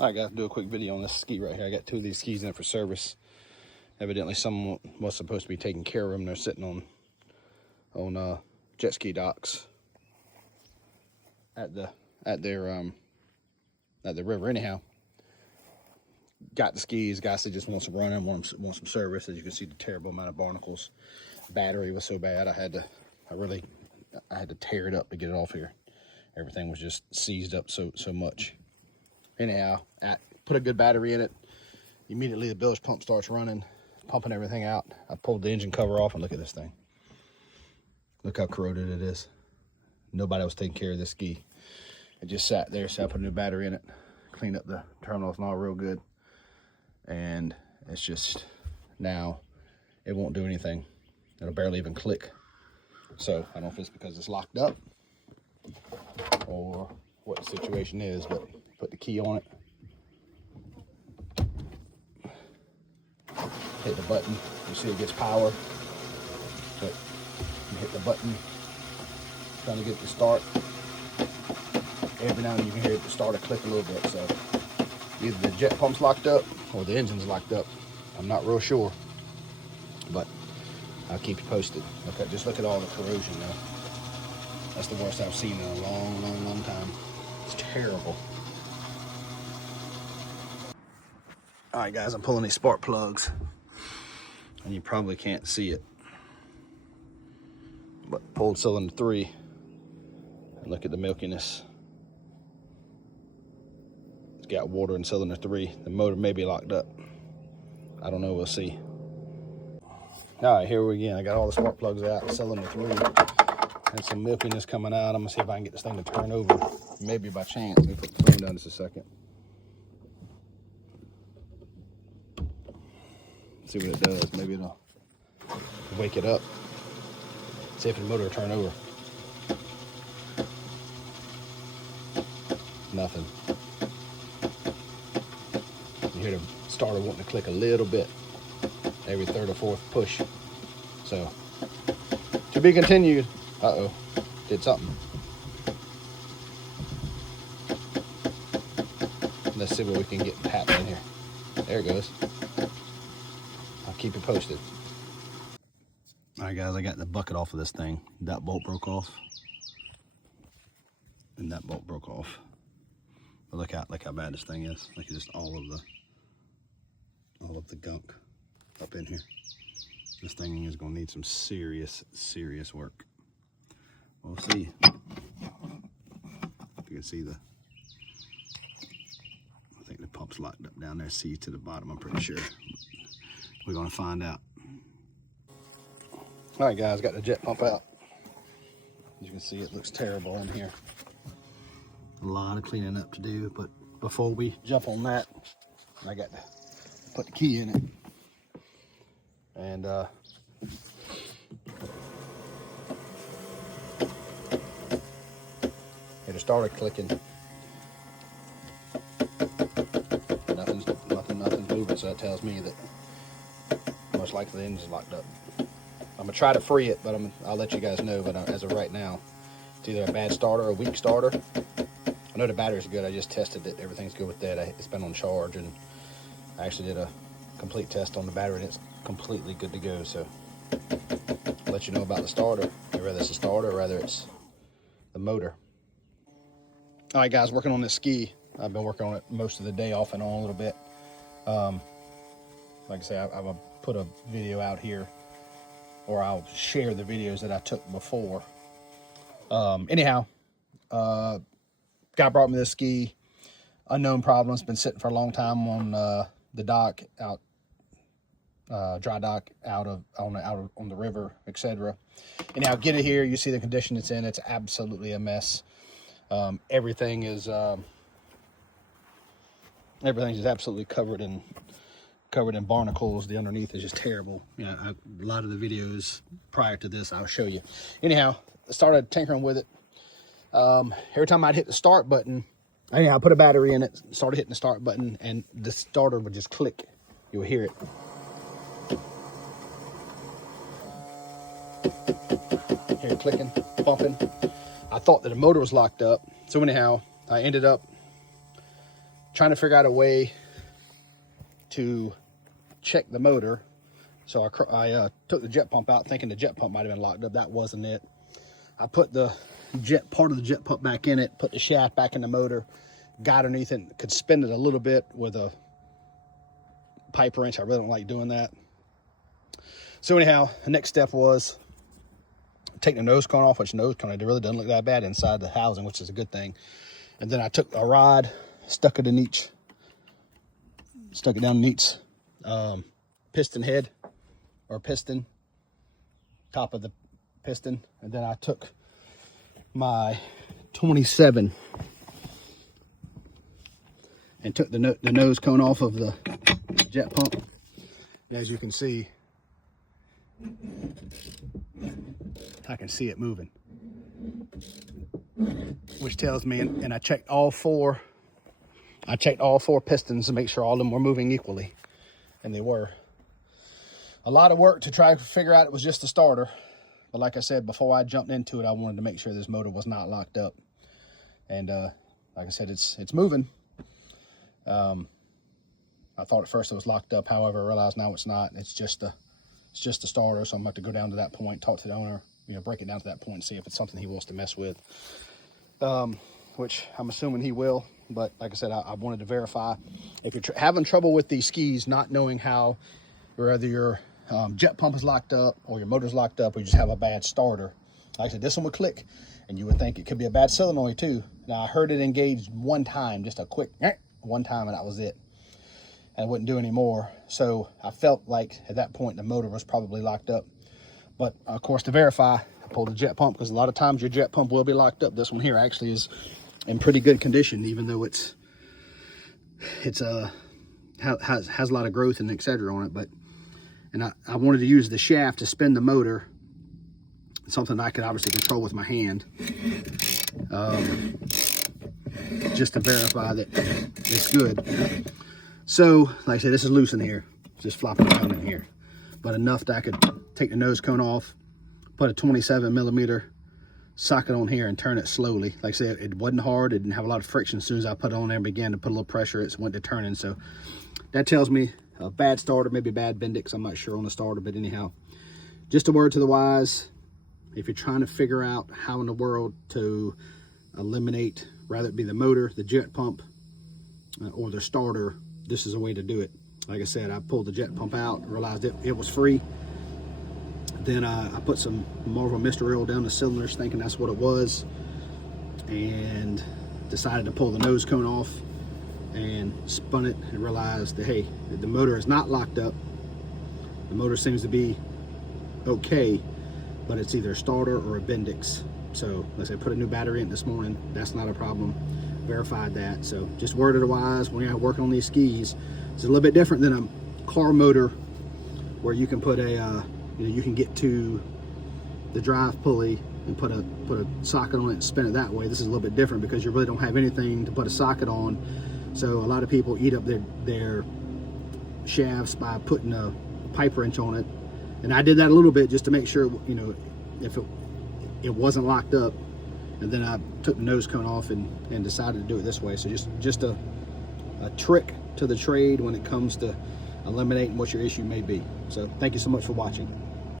All right, guys, do a quick video on this ski right here. I got two of these skis in for service. Evidently, someone was supposed to be taking care of them. They're sitting on jet ski docks at the river. Anyhow, got the skis. Guy said just wants to run them, want some service. As you can see, the terrible amount of barnacles. Battery was so bad, I had to tear it up to get it off here. Everything was just seized up so much. Anyhow, I put a good battery in it. Immediately the bilge pump starts running, pumping everything out. I pulled the engine cover off and look at this thing. Look how corroded it is. Nobody was taking care of this ski. It just sat there, so I put a new battery in it, cleaned up the terminals and all real good. And it's just, now it won't do anything. It'll barely even click. So I don't know if it's because it's locked up or what the situation is, but put the key on it. Hit the button. You see it gets power. But you hit the button, trying to get it to start. Every now and then you can hear it start to click a little bit. So either the jet pump's locked up or the engine's locked up. I'm not real sure, but I'll keep you posted. Okay, just look at all the corrosion now. That's the worst I've seen in a long time. It's terrible. All right, guys, I'm pulling these spark plugs, and you probably can't see it, but pulled cylinder 3, and look at the milkiness. It's got water in cylinder 3. The motor may be locked up. I don't know, we'll see. All right, here we again. I got all the spark plugs out, cylinder 3, and some milkiness coming out. I'm gonna see if I can get this thing to turn over, maybe by chance. Let me put the phone down just a second. See what it does. Maybe it'll wake it up. See if the motor will turn over. Nothing. You hear the starter wanting to click a little bit every third or fourth push. So, to be continued. Uh-oh, did something. Let's see what we can get happening here. There it goes. I'll keep you posted. All right, guys, I got the bucket off of this thing. That bolt broke off, and that bolt broke off. But look how bad this thing is. Look at just all of the gunk up in here. This thing is gonna need some serious work. We'll see. You can see I think the pump's locked up down there. See to the bottom, I'm pretty sure. We're gonna find out. All right, guys, got the jet pump out. As you can see, it looks terrible in here. A lot of cleaning up to do, but before we jump on that, I got to put the key in it. And it started clicking. Nothing's moving, so that tells me that most likely the engine's locked up. I'm gonna try to free it, but I'll let you guys know. But as of right now, it's either a bad starter or a weak starter. I know the battery's good. I just tested it. Everything's good with that. It's been on charge, and I actually did a complete test on the battery, and it's completely good to go. So I'll let you know about the starter. Whether it's a starter or whether it's the motor. All right, guys, working on this ski. I've been working on it most of the day, off and on a little bit. Like I say, I will put a video out here, or I'll share the videos that I took before. Anyhow, guy brought me this ski. Unknown problem. It's been sitting for a long time on the dock out, dry dock out on the river, etc. Anyhow, get it here. You see the condition it's in. It's absolutely a mess. Everything is just absolutely covered in barnacles. The underneath is just terrible. Yeah, a lot of the videos prior to this I'll show you. Anyhow, I started tinkering with it. Every time I'd hit the start button, anyhow, I put a battery in it, started hitting the start button, and the starter would just click. You'll hear it. Hear it clicking, bumping. I thought that the motor was locked up. So anyhow, I ended up trying to figure out a way to check the motor. So I took the jet pump out thinking the jet pump might have been locked up. That wasn't it. I put the part of the jet pump back in it, put the shaft back in the motor, got underneath it, could spin it a little bit with a pipe wrench. I really don't like doing that. So anyhow, the next step was take the nose cone off, which nose cone really doesn't look that bad inside the housing, which is a good thing. And then I took a rod, stuck it down in each piston head, or piston, top of the piston. And then I took my 27 and took the nose cone off of the jet pump. As you can see, I can see it moving, which tells me, and I checked all four pistons to make sure all of them were moving equally, and they were. A lot of work to try to figure out it was just the starter, but like I said, before I jumped into it, I wanted to make sure this motor was not locked up. And like I said, it's moving. I thought at first it was locked up. However, I realized now it's not. It's just the starter. So I'm about to go down to that point, talk to the owner, break it down to that point and see if it's something he wants to mess with. Which I'm assuming he will. But like I said, I wanted to verify. If you're having trouble with these skis, not knowing how, whether your jet pump is locked up or your motor's locked up, or you just have a bad starter. Like I said, this one would click, and you would think it could be a bad solenoid too. Now I heard it engaged one time, just a quick one time, and that was it. And it wouldn't do any more. So I felt like at that point the motor was probably locked up. But of course, to verify, I pulled the jet pump, because a lot of times your jet pump will be locked up. This one here actually is in pretty good condition, even though it's has a lot of growth and etc. on it. But I wanted to use the shaft to spin the motor, something I could obviously control with my hand, just to verify that it's good. So, like I said, this is loose in here, just flopping around in here, but enough that I could take the nose cone off, put a 27 millimeter socket on here and turn it slowly. Like I said, it wasn't hard. It didn't have a lot of friction. As soon as I put it on there and began to put a little pressure, it went to turning. So that tells me a bad starter, maybe bad Bendix. I'm not sure on the starter, but anyhow, just a word to the wise. If you're trying to figure out how in the world to eliminate, rather it be the motor, the jet pump, or the starter, this is a way to do it. Like I said, I pulled the jet pump out, realized it was free. Then I put some Marvel Mystery Oil down the cylinders, thinking that's what it was, and decided to pull the nose cone off and spun it and realized that, hey, the motor is not locked up. The motor seems to be okay, but it's either a starter or a Bendix. So let's say put a new battery in this morning. That's not a problem. Verified that. So just word of the wise, when you're working on these skis, it's a little bit different than a car motor where you can put a you can get to the drive pulley and put a socket on it and spin it that way. This is a little bit different because you really don't have anything to put a socket on. So a lot of people eat up their shafts by putting a pipe wrench on it, and I did that a little bit just to make sure, if it wasn't locked up. And then I took the nose cone off and decided to do it this way. So just a trick to the trade when it comes to eliminating what your issue may be. So thank you so much for watching.